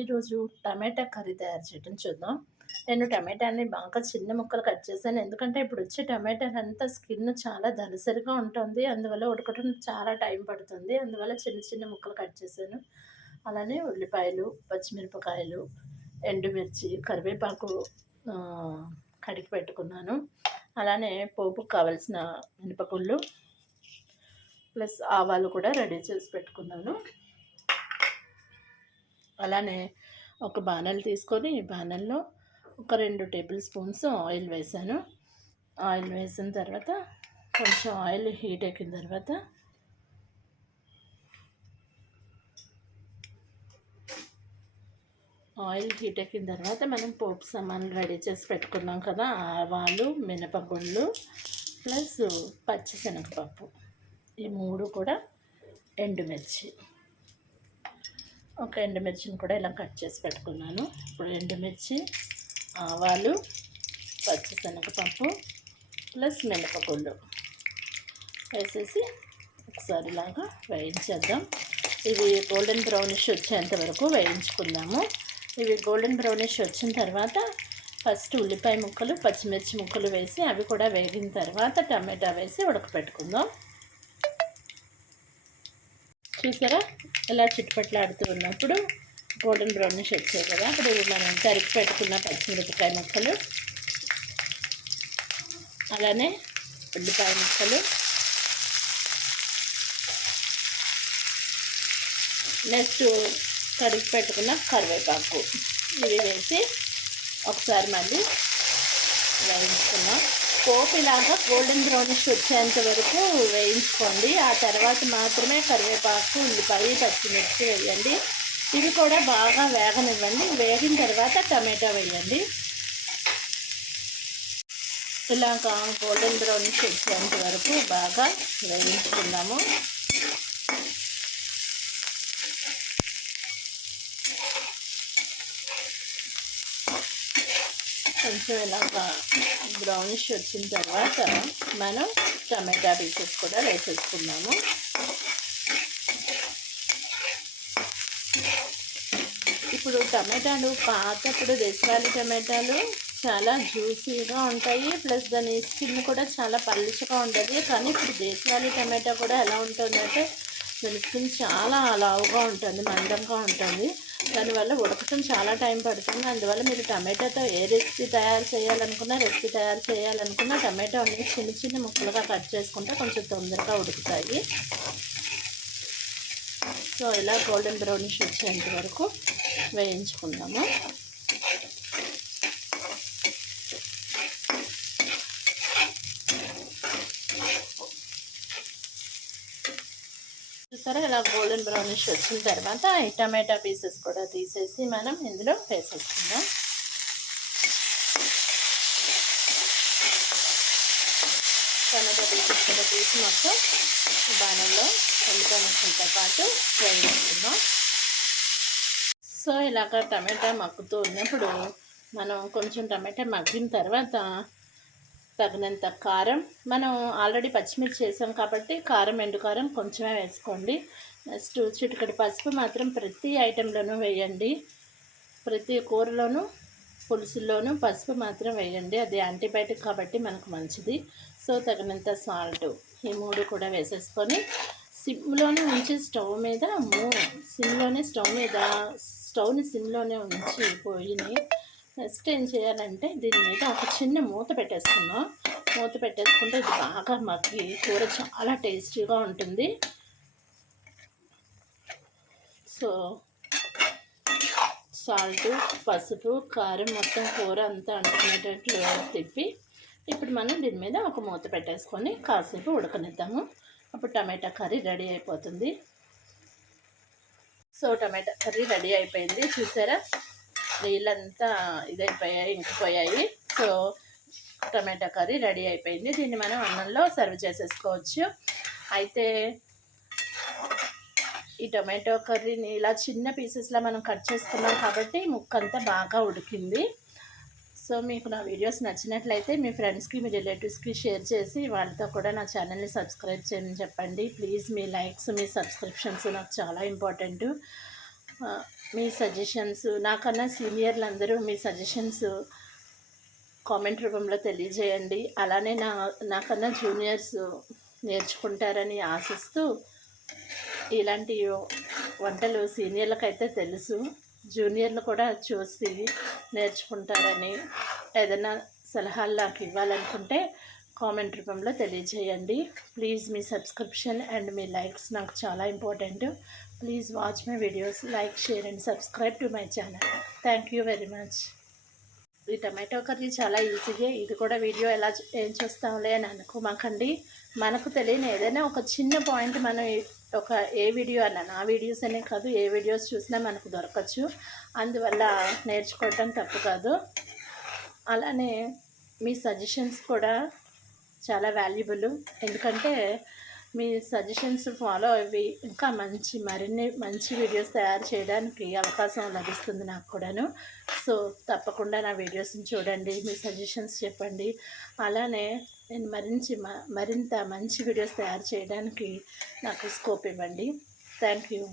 ఈరోజు టమాటా కర్రీ తయారు చేయడం చూద్దాం. నేను టమాటాని బాగా చిన్న ముక్కలు కట్ చేశాను. ఎందుకంటే ఇప్పుడు వచ్చే టమాటాలు అంతా స్కిన్ చాలా దలసరిగా ఉంటుంది. అందువల్ల ఉడకటం చాలా టైం పడుతుంది. అందువల్ల చిన్న చిన్న ముక్కలు కట్ చేశాను. అలానే ఉల్లిపాయలు పచ్చిమిరపకాయలు ఎండుమిర్చి కరివేపాకు కడిగి పెట్టుకున్నాను. అలానే పోపుకు కావలసిన మినపగుళ్ళు ప్లస్ ఆవాలు కూడా రెడీ చేసి పెట్టుకున్నాను. అలానే ఒక బాణలు తీసుకొని బాణల్లో ఒక రెండు టేబుల్ స్పూన్స్ ఆయిల్ వేసాను. ఆయిల్ వేసిన తర్వాత కొంచెం ఆయిల్ హీట్ ఎక్కిన తర్వాత ఆయిల్ హీట్ ఎక్కిన తర్వాత మనం పోపు సామాన్లు రెడీ చేసి పెట్టుకున్నాం కదా ఆవాలు మినపగుళ్ళు ప్లస్ పచ్చిశనగపప్పు. ఈ మూడు కూడా ఎండుమిర్చి. ఒక ఎండుమిర్చిని కూడా ఇలా కట్ చేసి పెట్టుకున్నాను. ఇప్పుడు ఎండుమిర్చి ఆవాలు పచ్చిశనగపప్పు ప్లస్ మినపగుళ్ళు వేసేసి ఒకసారి ఇలాగా వేయించేద్దాం. ఇవి గోల్డెన్ బ్రౌనిష్ వచ్చేంత వరకు వేయించుకుందాము. ఇవి గోల్డెన్ బ్రౌనిష్ వచ్చిన తర్వాత ఫస్ట్ ఉల్లిపాయ ముక్కలు పచ్చిమిర్చి ముక్కలు వేసి అవి కూడా వేగిన తర్వాత టమాటా వేసి ఉడకపెట్టుకుందాం. చూసారా? ఇలా చిట్టుపట్లాడుతూ ఉన్నప్పుడు గోల్డెన్ బ్రౌనిష్ వచ్చాయి కదా? అప్పుడు మనం తరిగి పెట్టుకున్న పచ్చిమిరపకాయ ముక్కలు అలానే ఉల్లిపాయ ముక్కలు నెక్స్ట్ తరిగి పెట్టుకున్న కరివేపాకు. ఇవి వేసి ఒకసారి మళ్ళీ వేయించుకున్నాం పోపు ఇలాగా గోల్డెన్ బ్రౌనిష్ వచ్చేంత వరకు వేయించుకోండి. ఆ తర్వాత మాత్రమే కరివేపాకు ఉల్లిపాయ పచ్చిమిర్చి వేయండి. ఇవి కూడా బాగా వేగనివ్వండి. వేగిన తర్వాత టమాటా వేయండి. ఇలాగా గోల్డెన్ బ్రౌనిష్ వచ్చేంత వరకు బాగా వేయించుకుందాము. కొంచెం ఇలాగా బ్రౌనిష్ వచ్చిన తర్వాత మనం టమాటా పీసెస్ కూడా వేసేసుకున్నాము ఇప్పుడు టమాటాలు పాతప్పుడు దేశవాళీ టమాటాలు చాలా జ్యూసీగా ఉంటాయి. ప్లస్ దాని స్కిన్ కూడా చాలా పలుచగా ఉంటుంది. కానీ ఇప్పుడు దేశవాళీ టమాటా కూడా ఎలా ఉంటుందంటే దాని స్కిన్ చాలా లావుగా ఉంటుంది మందంగా ఉంటుంది. దానివల్ల ఉడకటం చాలా టైం పడుతుంది. అందువల్ల మీరు టమాటాతో ఏ రెసిపీ తయారు చేయాలనుకున్నా రెసిపీ తయారు చేయాలనుకున్నా టమాటో అనేది చిన్న చిన్న ముక్కలుగా కట్ చేసుకుంటే కొంచెం తొందరగా ఉడుకుతాయి. సో ఇలా గోల్డెన్ బ్రౌనిష్ వచ్చేంత వరకు వేయించుకుందాము. చూసారా ఇలా గోల్డెన్ బ్రౌనిష్ వచ్చిన తర్వాత ఈ టమాటా పీసెస్ కూడా తీసేసి మనం ఇందులో వేసేసుకుందాం. టమాటా పీసెస్ కూడా తీసి మొత్తం బాణంలో ఉల్లిపాయ ముక్కలతో పాటు వేయించుకుందాం సో ఇలాగ టమాటా మగ్గుతూ ఉన్నప్పుడు మనం కొంచెం టమాటా మగ్గిన తర్వాత తగినంత కారం. మనం ఆల్రెడీ పచ్చిమిర్చి వేసాం కాబట్టి కారం ఎండు కారం కొంచెమే వేసుకోండి. నెక్స్ట్ చిటికడి పసుపు మాత్రం ప్రతి ఐటెంలోనూ వేయండి. ప్రతి కూరలోనూ పులుసుల్లోనూ పసుపు మాత్రం వేయండి. అది యాంటీబయాటిక్ కాబట్టి మనకు మంచిది. సో తగినంత సాల్ట్ ఈ మూడు కూడా వేసేసుకొని సిమ్లోనే ఉంచి స్టవ్ మీద మూ సిమ్లోనే స్టవ్ మీద స్టవ్ని సిమ్లోనే ఉంచి పోయినాయి నెక్స్ట్ ఏం చేయాలంటే దీని మీద ఒక చిన్న మూత పెట్టేసుకున్నాం మూత పెట్టేసుకుంటే ఇది బాగా మగ్గి కూర చాలా టేస్టీగా ఉంటుంది. సో సాల్ట్ పసుపు కారం మొత్తం కూర అంతా అంటుకునేటట్లు తిప్పి ఇప్పుడు మనం దీని మీద ఒక మూత పెట్టేసుకొని కాసేపు ఉడకనిద్దాము. అప్పుడు టమాటా కర్రీ రెడీ అయిపోతుంది. సో టమాటా కర్రీ రెడీ అయిపోయింది. చూసారా? నీళ్ళంతా ఇదైపోయాయి ఇంకిపోయాయి. సో టమాటా కర్రీ రెడీ అయిపోయింది. దీన్ని మనం అన్నంలో సర్వ్ చేసేసుకోవచ్చు. అయితే ఈ టొమాటో కర్రీని ఇలా చిన్న పీసెస్లో మనం కట్ చేసుకున్నాం కాబట్టి ముక్కంతా బాగా ఉడికింది. సో మీకు నా వీడియోస్ నచ్చినట్లయితే మీ ఫ్రెండ్స్కి మీ రిలేటివ్స్కి షేర్ చేసి వాళ్ళతో కూడా నా ఛానల్ని సబ్స్క్రైబ్ చేయమని చెప్పండి. ప్లీజ్ మీ లైక్స్ మీ సబ్స్క్రిప్షన్స్ నాకు చాలా ఇంపార్టెంట్. మీ సజెషన్స్ నాకన్నా సీనియర్లు అందరూ మీ సజెషన్స్ కామెంట్ రూపంలో తెలియజేయండి. అలానే నా నాకన్నా జూనియర్స్ నేర్చుకుంటారని ఆశిస్తూ ఇలాంటి వంటలు సీనియర్లకైతే తెలుసు. జూనియర్లు కూడా చూసి నేర్చుకుంటారని ఏదైనా సలహాలు నాకు ఇవ్వాలనుకుంటే కామెంట్ రూపంలో తెలియజేయండి. ప్లీజ్ మీ సబ్స్క్రిప్షన్ అండ్ మీ లైక్స్ నాకు చాలా important please watch my videos like share and subscribe to my channel thank you very much ఈ టమాటో కర్రీ చాలా ఈజీగా ఇది కూడా వీడియో ఎలా ఏం చూస్తాంలే అని అనుకోమాకండి. మనకు తెలియని ఏదైనా ఒక చిన్న పాయింట్ మనం ఒక ఏ వీడియో అన్నా నా వీడియోస్ అనే కాదు ఏ వీడియోస్ చూసినా మనకు దొరకచ్చు. అందువల్ల నేర్చుకోవటం తప్పు కాదు. అలానే మీ సజెషన్స్ కూడా చాలా వాల్యుబుల్. ఎందుకంటే మీ సజెషన్స్ ఫాలో అవి ఇంకా మంచి మరిన్ని మంచి వీడియోస్ తయారు చేయడానికి అవకాశం లభిస్తుంది నాకు కూడాను. సో తప్పకుండా నా వీడియోస్ని చూడండి మీ సజెషన్స్ చెప్పండి. అలానే నేను మరించి మ- మరింత మంచి వీడియోస్ తయారు చేయడానికి నాకు స్కోప్ ఇవ్వండి. Thank you